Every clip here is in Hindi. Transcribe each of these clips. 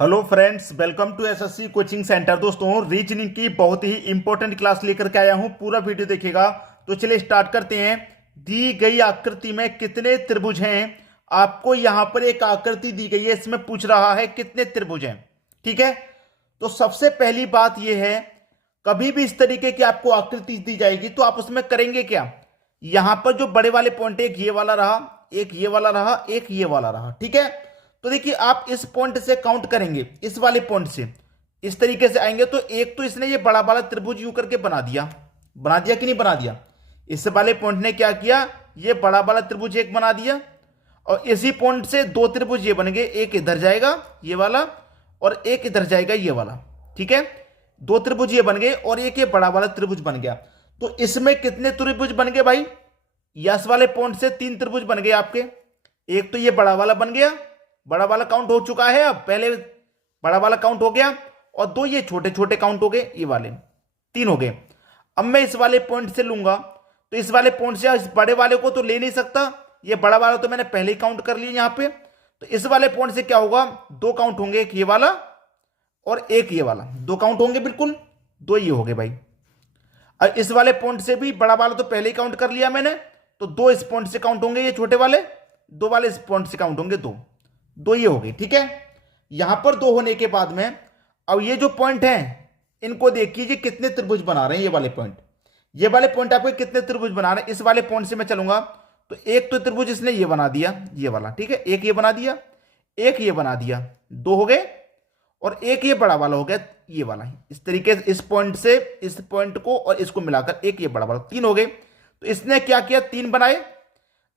Hello friends, welcome to SSC coaching centre. दोस्तों, रीजनिंग की बहुत ही इंपॉर्टेंट क्लास लेकर के आया हूं, पूरा वीडियो देखिएगा। तो चलिए स्टार्ट करते हैं। दी गई आकृति में कितने त्रिभुज हैं? आपको यहां पर एक आकृति दी गई है, इसमें पूछ रहा है कितने त्रिभुज हैं। ठीक है, तो सबसे पहली बात यह है, कभी भी इस तरीके की आपको आकृति दी जाएगी तो आप उसमें करेंगे क्या। यहां पर जो बड़े वाले पॉइंट, एक ये वाला रहा, एक ये वाला रहा, एक ये वाला रहा। ठीक है, तो देखिए आप इस पॉइंट से काउंट करेंगे, इस वाले पॉइंट से इस तरीके से आएंगे तो एक तो इसने ये बड़ा वाला त्रिभुज यू करके बना दिया कि नहीं बना दिया। इस वाले पॉइंट ने क्या किया, ये बड़ा वाला त्रिभुज एक बना दिया, और इसी पॉइंट से दो त्रिभुज ये बन गए, एक इधर जाएगा ये वाला और एक इधर जाएगा ये वाला। ठीक है, दो त्रिभुज ये बन गए और एक ये बड़ा वाला त्रिभुज बन गया। तो इसमें कितने त्रिभुज बन गए भाई? यस वाले पॉइंट से तीन त्रिभुज बन गए आपके। एक तो ये बड़ा वाला बन गया, बड़ा वाला काउंट हो चुका है, अब पहले बड़ा वाला काउंट हो गया, और दो ये छोटे छोटे काउंट हो गए, ये वाले तीन हो गए। अब मैं इस वाले पॉइंट से लूंगा तो इस वाले पॉइंट से इस बड़े वाले को तो ले नहीं सकता, ये बड़ा वाला तो मैंने पहले ही काउंट कर लिया यहां पे। तो इस वाले पॉइंट से क्या होगा, दो काउंट होंगे, एक ये वाला और एक ये वाला, दो काउंट होंगे बिल्कुल, दो ये हो गए भाई। और इस वाले पॉइंट से भी बड़ा वाला तो पहले ही काउंट कर लिया मैंने, तो दो इस पॉइंट से काउंट होंगे, ये छोटे वाले, दो वाले इस पॉइंट से काउंट होंगे, दो दो ये हो गई। ठीक है, यहां पर दो होने के बाद में अब ये जो पॉइंट है इनको देखिए कितने त्रिभुज बना रहे हैं। ये वाले पॉइंट, ये वाले पॉइंट आपको कितने त्रिभुज बना रहे हैं। इस वाले पॉइंट से मैं चलूंगा तो एक तो त्रिभुज इसने ये बना दिया, ये वाला। ठीक है, एक ये बना दिया, एक ये बना दिया, दो हो गए, और एक ये बड़ा वाला हो गया, ये वाला। इस तरीके से इस पॉइंट से इस पॉइंट को और इसको मिलाकर एक ये बड़ा वाला, तीन हो गए। तो इसने क्या किया, तीन बनाए,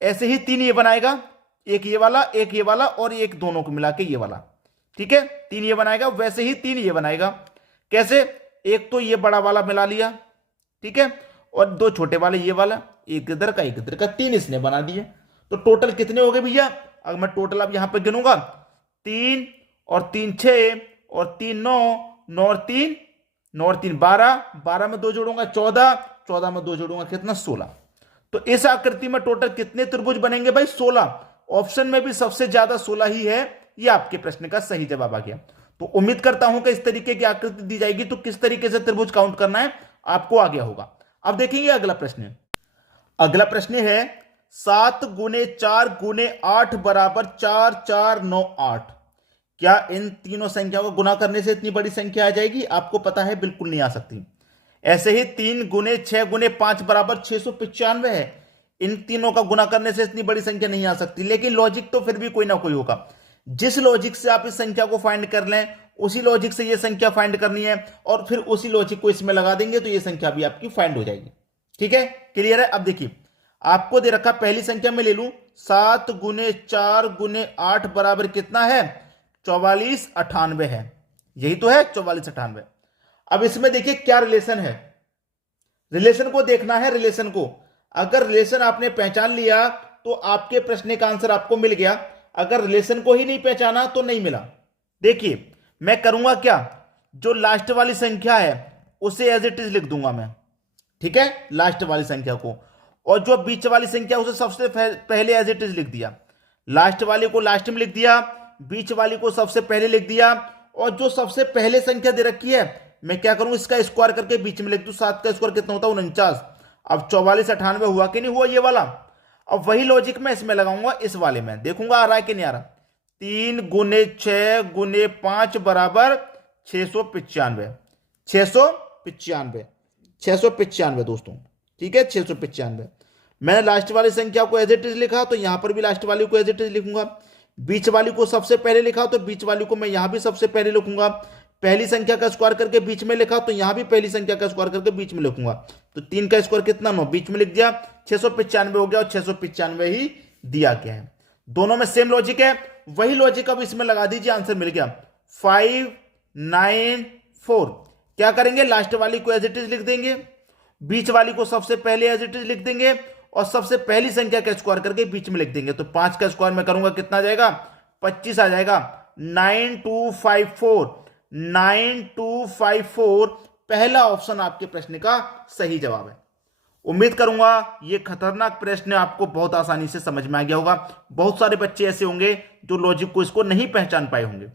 ऐसे ही तीन ये बनाएगा, एक ये वाला, एक ये वाला और एक दोनों को मिला के ये वाला। ठीक है, तीन ये बनाएगा, वैसे ही तीन ये बनाएगा। कैसे, एक तो ये बड़ा वाला मिला लिया, ठीक है, और दो छोटे वाले ये वाला, एक इधर का एक इधर का, तीन इसने बना दिए। तो टोटल कितने हो गए भैया? अगर मैं टोटल अब यहां पे गिनूंगा, तीन और तीन छह और तीन नौ, नौ और तीन बारह, बारह में दो जोड़ूंगा चौदह, चौदह में दो जोड़ूंगा कितना, 16। तो इस आकृति में टोटल कितने त्रिभुज बनेंगे भाई? 16। ऑप्शन में भी सबसे ज्यादा 16 ही है, ये आपके प्रश्न का सही जवाब आ गया। तो उम्मीद करता हूं कि इस तरीके की आकृति दी जाएगी तो किस तरीके से त्रिभुज काउंट करना है आपको आ गया होगा। अब देखेंगे अगला प्रश्न। अगला प्रश्न है 7 गुने 4 गुने 8 बराबर 4 4 9 8। क्या इन तीनों संख्याओं को गुना करने से इतनी बड़ी संख्या आ जाएगी? आपको पता है बिल्कुल नहीं आ सकती। ऐसे ही 3 गुने 6 गुने 5 बराबर 695 है, इन तीनों का गुना करने से इतनी बड़ी संख्या नहीं आ सकती। लेकिन लॉजिक तो फिर भी कोई ना कोई होगा। जिस लॉजिक से आप इस संख्या को फाइंड कर लें उसी लॉजिक से ये संख्या फाइंड करनी है, और फिर उसी लॉजिक को इसमें लगा देंगे तो ये संख्या भी आपकी फाइंड हो जाएगी। ठीक है, क्लियर है? अब देखिए आपको दे रखा, पहली संख्या में ले लूं, 7 गुने 4 गुने 8 बराबर कितना है, 4498 है। यही तो है 4498। अब इसमें देखिए क्या रिलेशन है, रिलेशन को देखना है। रिलेशन को अगर रिलेशन आपने पहचान लिया तो आपके प्रश्न का आंसर आपको मिल गया, अगर रिलेशन को ही नहीं पहचाना तो नहीं मिला। देखिए मैं करूंगा क्या, जो लास्ट वाली संख्या है उसे एज इट इज लिख दूंगा मैं। ठीक है, लास्ट वाली संख्या को, और जो बीच वाली संख्या उसे सबसे पहले एज इट इज लिख दिया। लास्ट वाले को लास्ट में लिख दिया, बीच वाली को सबसे पहले लिख दिया, और जो सबसे पहले संख्या दे रखी है मैं क्या करूं, इसका स्क्वायर करके बीच में लिख दूं। 7 का स्क्वायर कितना होता है, 49। अब 4498 हुआ कि नहीं हुआ ये वाला। अब वही लॉजिक मैं इसमें लगाऊंगा, इस वाले में देखूंगा आ रहा है कि नहीं आ रहा। 3 गुने 6 गुने 5 बराबर 695, 695, 695 दोस्तों। ठीक है, 695। मैंने लास्ट वाली संख्या को एज इट इज लिखा तो यहां पर भी लास्ट वाली को एज इट इज लिखूंगा। बीच वाली को सबसे पहले लिखा तो बीच वाली को मैं यहां भी सबसे पहले लिखूंगा। पहली संख्या का स्क्वायर करके बीच में लिखा तो यहां भी पहली संख्या का स्क्वायर करके बीच में लिखूंगा। तो 3 का स्क्वायर कितना, 9, बीच में लिख दिया, 695 हो गया, और 695 ही दिया गया है। दोनों में सेम लॉजिक है, वही लॉजिक अब इसमें लगा दीजिए, आंसर मिल गया 594। क्या करेंगे, लास्ट वाली को एज इट इज लिख देंगे, बीच वाली को सबसे पहले एज इट इज लिख देंगे, और सबसे पहली संख्या का स्क्वायर करके बीच में लिख देंगे। तो 5 का स्क्वायर में करूंगा कितना आ जाएगा, 25 आ जाएगा। 9254, 9254 पहला ऑप्शन आपके प्रश्न का सही जवाब है। उम्मीद करूंगा ये खतरनाक प्रश्न आपको बहुत आसानी से समझ में आ गया होगा। बहुत सारे बच्चे ऐसे होंगे जो लॉजिक को इसको नहीं पहचान पाए होंगे।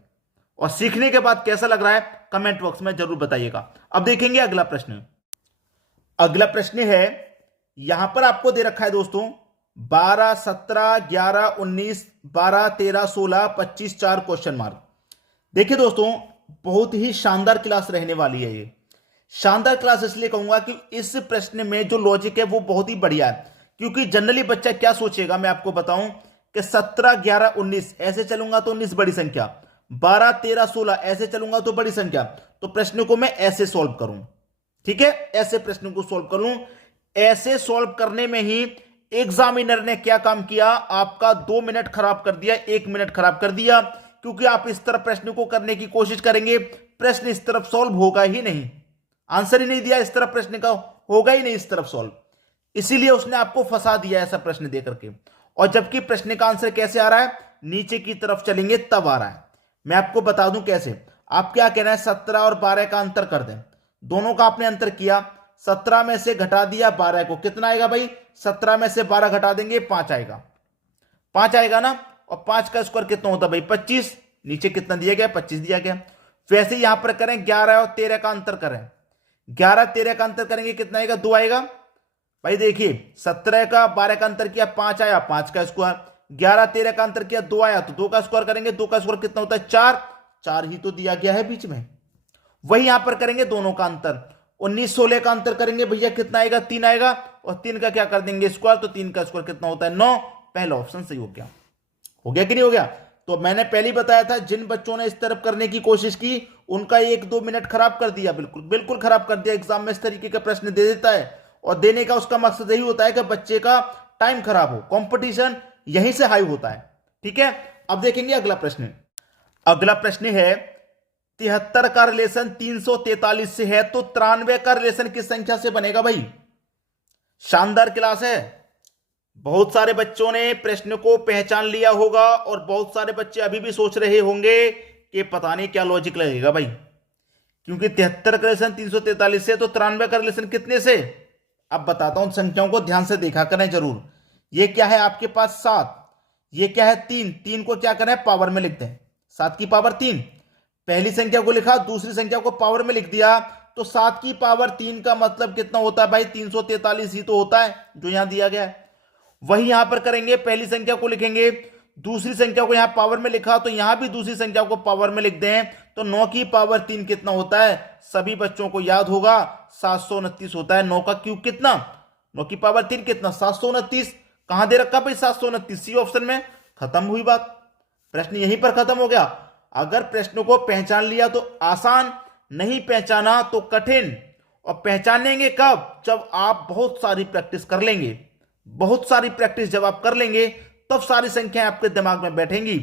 और सीखने के बाद कैसा लग रहा है कमेंट बॉक्स में जरूर बताइएगा। अब देखेंगे अगला प्रश्न। अगला प्रश्न है, यहां पर आपको दे रखा है दोस्तों 12, 17, 11, 19, 12, 13, 16, 25, 4 क्वेश्चन मार्क। देखिए दोस्तों, बहुत ही शानदार क्लास रहने वाली है ये। शानदार क्लास इसलिए कहूंगा कि इस प्रश्न में जो लॉजिक है वो बहुत ही बढ़िया है। क्योंकि जनरली बच्चा क्या सोचेगा मैं आपको बताऊं कि 17, 11, 19 ऐसे चलूंगा तो 19 बड़ी संख्या, 12, 13, 16 ऐसे चलूंगा तो बड़ी संख्या, तो प्रश्न को मैं ऐसे सॉल्व करूं। ठीक है, ऐसे प्रश्न को सॉल्व करूं। ऐसे सॉल्व करने में ही एग्जामिनर ने क्या काम किया, आपका 2 मिनट खराब कर दिया, 1 मिनट खराब कर दिया। क्योंकि आप इस तरह प्रश्न को करने की कोशिश करेंगे, प्रश्न इस तरफ सॉल्व होगा ही नहीं, आंसर ही नहीं दिया इस तरफ, प्रश्न का होगा ही नहीं इस तरफ सॉल्व। इसीलिए उसने आपको फंसा दिया ऐसा प्रश्न दे करके। और जबकि प्रश्न का आंसर कैसे आ रहा है, नीचे की तरफ चलेंगे तब आ रहा है। मैं आपको बता दूं कैसे। आप क्या कहना है, 17 और 12 का अंतर कर दें। दोनों का आपने अंतर किया, 17 में से घटा दिया 12 को, कितना आएगा भाई, 17 में से 12 घटा देंगे 5 आएगा, 5 आएगा ना। और 5 का स्क्वायर कितना होता है भाई 25, नीचे कितना दिया गया 25 दिया गया। वैसे यहां पर करें 11 और 13 का अंतर करें, 11, 13 का अंतर करेंगे कितना आएगा, 2 आएगा। भाई देखिए 17 का 12 का अंतर किया 5 आया, 5 का स्क्वायर, 11, 13 का अंतर किया 2 आया, तो 2 का स्क्वायर करेंगे, 2 का स्क्वायर कितना होता है 4, 4 ही तो दिया गया है बीच में। वही यहां पर करेंगे दोनों का अंतर, 19, 16 का अंतर करेंगे भैया कितना आएगा 3 आएगा, और 3 का क्या कर देंगे स्क्वायर, तो 3 का स्क्वायर कितना होता है 9। पहला ऑप्शन सही हो गया। हो गया कि नहीं हो गया। तो मैंने पहले ही बताया था, जिन बच्चों ने इस तरफ करने की कोशिश की उनका 1-2 मिनट खराब कर दिया, बिल्कुल बिल्कुल खराब कर दिया। एग्जाम में इस तरीके का प्रश्न दे देता है, और देने का उसका मकसद यही होता है कि बच्चे का टाइम खराब हो, कंपटीशन यहीं से हाई होता है। ठीक है, अब देखेंगे अगला प्रश्न। अगला प्रश्न है 73 का रिलेशन 343 से है, तो 93 का रिलेशन किस संख्या से बनेगा भाई। शानदार क्लास है। बहुत सारे बच्चों ने प्रश्न को पहचान लिया होगा, और बहुत सारे बच्चे अभी भी सोच रहे होंगे कि पता नहीं क्या लॉजिक लगेगा भाई। क्योंकि 73 का रिलेशन 343 से, तो 93 का रिलेशन कितने से। अब बताता हूं, संख्याओं को ध्यान से देखा करें जरूर। ये क्या है आपके पास 7, ये क्या है 3, 3 को क्या करें पावर में लिखते हैं, 7 की पावर 3। पहली संख्या को लिखा, दूसरी संख्या को पावर में लिख दिया, तो 7 की पावर 3 का मतलब कितना होता है भाई 343 ही तो होता है जो यहां दिया गया है। वही यहां पर करेंगे, पहली संख्या को लिखेंगे, दूसरी संख्या को यहां पावर में लिखा, तो यहां भी दूसरी संख्या को पावर में लिख दें, तो 9 की पावर 3 कितना होता है, सभी बच्चों को याद होगा 729 होता है। 9 का क्यूब कितना, 9 की पावर 3 कितना 729। कहां दे रखा भाई 729, सी ऑप्शन में। खत्म हुई बात, प्रश्न यहीं पर खत्म हो गया। अगर प्रश्न को पहचान लिया तो आसान, नहीं पहचाना तो कठिन। और पहचानेंगे कब, जब आप बहुत सारी प्रैक्टिस कर लेंगे। बहुत सारी प्रैक्टिस जब आप कर लेंगे, तब सारी संख्याएं आपके दिमाग में बैठेंगी,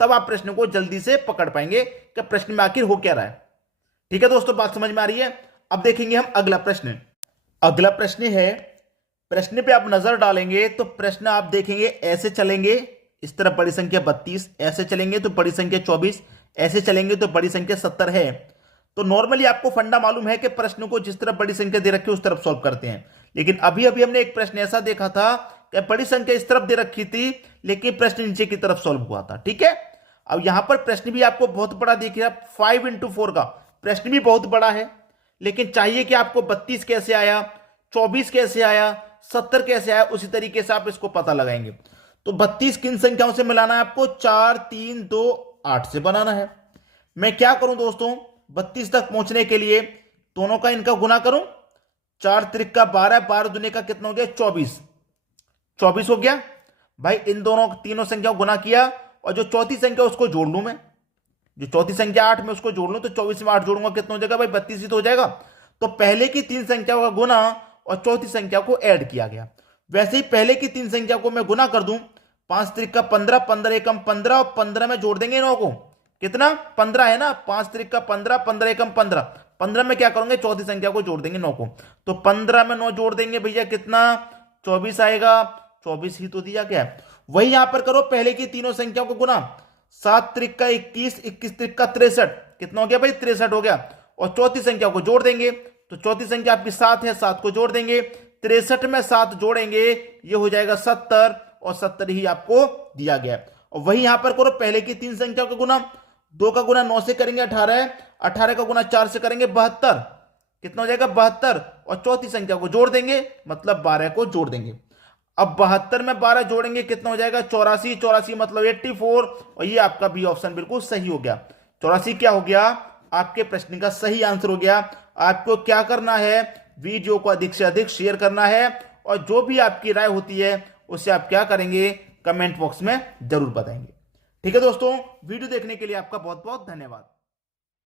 तब आप प्रश्न को जल्दी से पकड़ पाएंगे कि प्रश्न में आखिर हो क्या रहा है। ठीक है दोस्तों, बात समझ में आ रही है। अब देखेंगे हम अगला प्रश्न। अगला प्रश्न है, प्रश्न पे आप नजर डालेंगे तो प्रश्न आप देखेंगे ऐसे चलेंगे, इस तरफ बड़ी संख्या 32, ऐसे चलेंगे तो बड़ी संख्या 24, ऐसे चलेंगे तो बड़ी संख्या 70 है। तो नॉर्मली आपको फंडा मालूम है कि प्रश्न को जिस तरफ बड़ी संख्या दे रखी है उस तरफ सॉल्व करते हैं। लेकिन अभी अभी हमने एक प्रश्न ऐसा देखा था कि बड़ी संख्या इस तरफ दे रखी थी, लेकिन प्रश्न नीचे की तरफ सॉल्व हुआ था। ठीक है, अब यहां पर प्रश्न भी आपको बहुत बड़ा देखिए, 5x4 का प्रश्न भी बहुत बड़ा है। लेकिन चाहिए कि आपको 32 कैसे आया, 24 कैसे आया, 70 कैसे आया, उसी तरीके से आप इसको पता लगाएंगे। तो 32 किन संख्याओं से मिलाना है आपको, 4, 3, 2, 8 से बनाना है। मैं क्या करूं दोस्तों, 32 तक पहुंचने के लिए दोनों का इनका गुना करूं, 4 त्रिका 12, 12 दूने का कितना हो गया 24, 24 हो गया भाई। इन दोनों तीनों संख्या गुना किया, और जो चौथी संख्या उसको जोड़ लूं मैं, जो चौथी संख्या 8 में उसको जोड़ लूं, तो 24 में 8 जोड़ूंगा कितना हो जाएगा भाई 32 ही तो हो जाएगा। तो पहले की 3 संख्याओं का गुना और चौथी संख्या को ऐड किया गया। वैसे ही पहले की 3 संख्या को मैं गुना कर दूं, 5 त्रिका 15, 15 एकम 15, और 15 में जोड़ देंगे 9 को, कितना 15 है ना, 5 त्रिका 15, 15 एकम 15, 15 में क्या करेंगे चौथी संख्या को जोड़ देंगे 9 को, तो 15 में 9 जोड़ देंगे भैया कितना 24 आएगा, 24 ही तो दिया गया। वही यहां पर करो, पहले की तीनों संख्याओं को गुना, 7 त्रिका 21, 21 त्रिका 63, कितना हो गया भाई 63 हो गया। और चौथी संख्या को जोड़ देंगे, तो चौथी संख्या आपकी 7 है, 7 को जोड़ देंगे, 63 में 7 जोड़ेंगे, ये हो जाएगा 70, और 70 ही आपको दिया गया। और वही यहां पर करो, पहले की 3 संख्या का गुना, 2 का गुना 9 से करेंगे 18, 18 का गुना 4 से करेंगे 72, कितना हो जाएगा 72, और चौथी संख्या को जोड़ देंगे, मतलब 12 को जोड़ देंगे। अब 72 में 12 जोड़ेंगे कितना हो जाएगा 84, 84 मतलब 84, और ये आपका बी ऑप्शन बिल्कुल सही हो गया। 84 क्या हो गया, आपके प्रश्न का सही आंसर हो गया। आपको क्या करना है, वीडियो को अधिक से अधिक शेयर करना है, और जो भी आपकी राय होती है उसे आप क्या करेंगे, कमेंट बॉक्स में जरूर बताएंगे। ठीक है दोस्तों, वीडियो देखने के लिए आपका बहुत बहुत धन्यवाद।